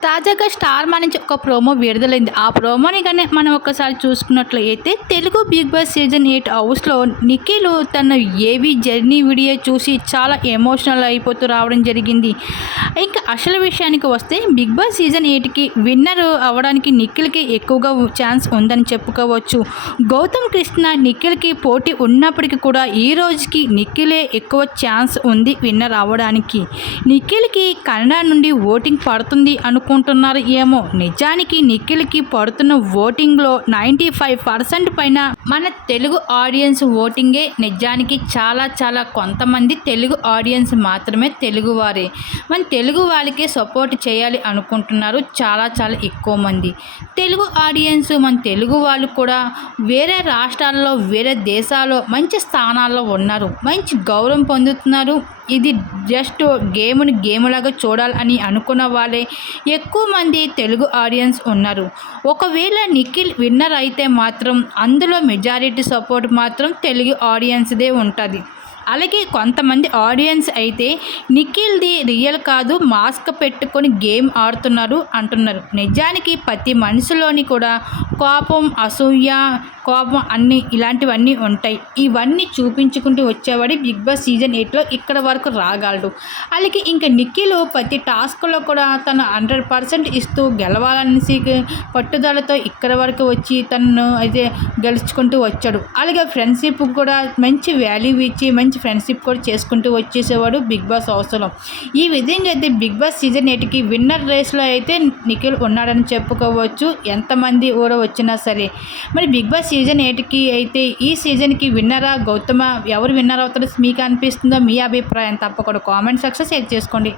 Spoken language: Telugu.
తాజాగా స్టార్ మా నుంచి ఒక ప్రోమో విడుదలైంది. ఆ ప్రోమోని గాని మనం ఒక్కసారి చూసుకున్నట్లయితే తెలుగు బిగ్ బాస్ సీజన్ 8 హౌస్‌లో నిఖిల్ తన ఏవీ జర్నీ వీడియో చూసి చాలా ఎమోషనల్ అయిపోతూ రావడం జరిగింది. ఇంకా అసలు విషయానికి వస్తే బిగ్ బాస్ సీజన్ 8కి విన్నర్ అవ్వడానికి నిఖిల్‌కి ఎక్కువగా ఛాన్స్ ఉందని చెప్పుకోవచ్చు. గౌతమ్ కృష్ణ నిఖిల్‌కి పోటీ ఉన్నప్పటికీ కూడా ఈ రోజుకి నిఖిలే ఎక్కువ ఛాన్స్ ఉంది విన్నర్ అవ్వడానికి. నిఖిల్‌కి కన్నడ నుండి ఓటింగ్ పడుతుంది అనుకుంటున్నారు ఏమో. నిజానికి నిఖిల్‌కి పడుతున్న ఓటింగ్‌లో 95% పైన మన తెలుగు ఆడియన్స్ ఓటింగే. నిజానికి చాలా కొంతమంది తెలుగు ఆడియన్స్ మాత్రమే తెలుగువారే. మన తెలుగు వాళ్ళకే సపోర్ట్ చేయాలి అనుకుంటున్నారు చాలా ఎక్కువ మంది. తెలుగు ఆడియన్స్ మన తెలుగు వాళ్ళు కూడా వేరే రాష్ట్రాల్లో వేరే దేశాల్లో మంచి స్థానాల్లో ఉన్నారు. మంచి గౌరవం పొందుతున్నారు. ఇది జస్ట్ గేమ్లాగా చూడాలని అనుకున్న వాళ్ళే ఎక్కువ మంది తెలుగు ఆడియన్స్ ఉన్నారు. ఒకవేళ నిఖిల్ విన్నర్ అయితే మాత్రం అందులో మెజారిటీ సపోర్ట్ మాత్రం తెలుగు ఆడియన్స్దే ఉంటుంది. అలాగే కొంతమంది ఆడియన్స్ అయితే నిఖిల్ది రియల్ కాదు, మాస్క్ పెట్టుకొని గేమ్ ఆడుతున్నారు అంటున్నారు. నిజానికి ప్రతి మనిషిలోని కూడా కోపం, అసూయ, కోపం అన్నీ ఇలాంటివన్నీ ఉంటాయి. ఇవన్నీ చూపించుకుంటూ వచ్చేవాడి బిగ్ బాస్ సీజన్ 8లో ఇక్కడ వరకు రాగలడు. అలాగే ఇంకా నిఖిల్ ప్రతి టాస్క్లో కూడా తను 100% ఇస్తూ గెలవాలనేసి పట్టుదలతో ఇక్కడ వరకు వచ్చి తను అయితే గెలుచుకుంటూ వచ్చాడు. అలాగే ఫ్రెండ్షిప్ కూడా మంచి వాల్యూ ఇచ్చి మంచి ఫ్రెండ్షిప్ కూడా చేసుకుంటూ వచ్చేసేవాడు బిగ్ బాస్ హౌస్లో. ఈ విధంగా అయితే బిగ్ బాస్ సీజన్ 8కి విన్నర్ రేస్లో అయితే నిఖిల్ ఉన్నాడని చెప్పుకోవచ్చు. ఎంతమంది కూడా వచ్చినా సరే. మరి బిగ్ బాస్ సీజన్ 8కి అయితే ఈ సీజన్కి విన్నరా గౌతమ, ఎవరు విన్నర్ అవుతారో మీకు అనిపిస్తుందో మీ అభిప్రాయం తప్పకుండా కామెంట్ సెక్షన్ షేర్ చేసుకోండి.